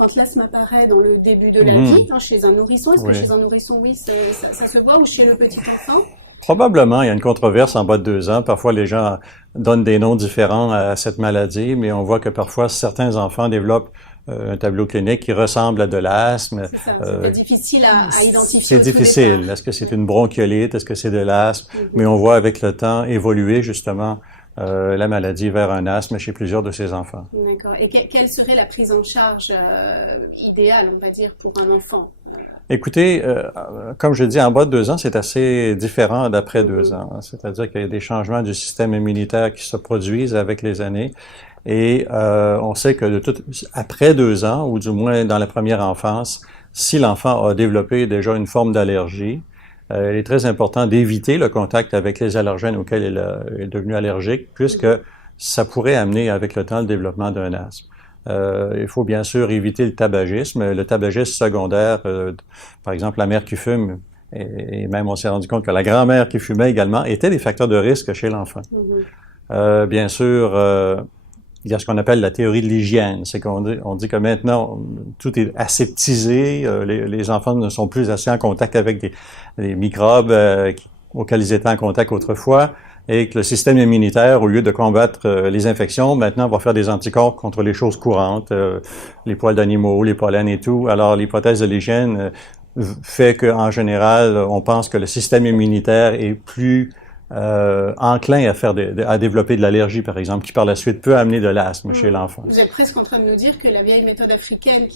quand l'asthme apparaît dans le début de la vie, chez un nourrisson? Est-ce que chez un nourrisson, oui, ça se voit, ou chez le petit enfant? Probablement, il y a une controverse en bas de 2 ans. Parfois, les gens donnent des noms différents à cette maladie, mais on voit que parfois, certains enfants développent un tableau clinique qui ressemble à de l'asthme. C'est ça, c'est difficile à identifier. C'est difficile. Est-ce que c'est une bronchiolite? Est-ce que c'est de l'asthme? Mais on voit avec le temps évoluer justement la maladie vers un asthme chez plusieurs de ces enfants. D'accord. Et quelle serait la prise en charge idéale, on va dire, pour un enfant? Écoutez, comme je dis, en bas de 2 ans, c'est assez différent d'après 2 ans. C'est-à-dire qu'il y a des changements du système immunitaire qui se produisent avec les années. Et on sait que après 2 ans, ou du moins dans la première enfance, si l'enfant a développé déjà une forme d'allergie, il est très important d'éviter le contact avec les allergènes auxquels il est devenu allergique, puisque ça pourrait amener avec le temps le développement d'un asthme. Il faut bien sûr éviter le tabagisme. Le tabagisme secondaire, par exemple la mère qui fume, et même on s'est rendu compte que la grand-mère qui fumait également, étaient des facteurs de risque chez l'enfant. Bien sûr, il y a ce qu'on appelle la théorie de l'hygiène. C'est qu'on dit que maintenant, tout est aseptisé, les enfants ne sont plus assez en contact avec des microbes auxquels ils étaient en contact autrefois, et que le système immunitaire, au lieu de combattre les infections, maintenant va faire des anticorps contre les choses courantes, les poils d'animaux, les pollens et tout. Alors, l'hypothèse de l'hygiène fait qu'en général, on pense que le système immunitaire est plus enclin à développer de l'allergie, par exemple, qui par la suite peut amener de l'asthme chez l'enfant. Vous êtes presque en train de nous dire que la vieille méthode africaine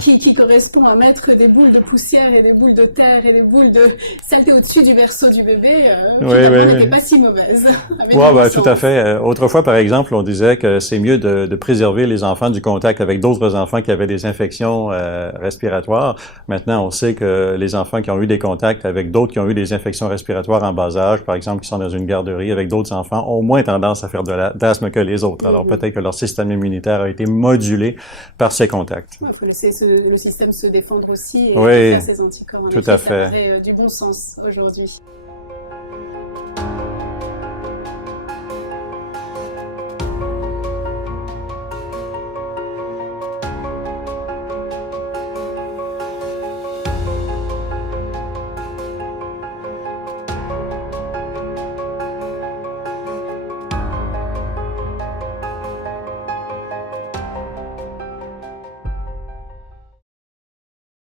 qui correspond à mettre des boules de poussière et des boules de terre et des boules de saleté au-dessus du berceau du bébé, n'était pas si mauvaise. Oui, tout à fait. Autrefois, par exemple, on disait que c'est mieux de préserver les enfants du contact avec d'autres enfants qui avaient des infections respiratoires. Maintenant, on sait que les enfants qui ont eu des contacts avec d'autres qui ont eu des infections respiratoires en bas âge, par exemple, qui sont dans une garderie avec d'autres enfants, ont moins tendance à faire d'asthme que les autres. Alors peut-être que leur système immunitaire a été modulé par ces contacts. Il faut laisser le système se défendre aussi et oui, faire ses anticorps. Tout à fait. Ça paraît du bon sens aujourd'hui.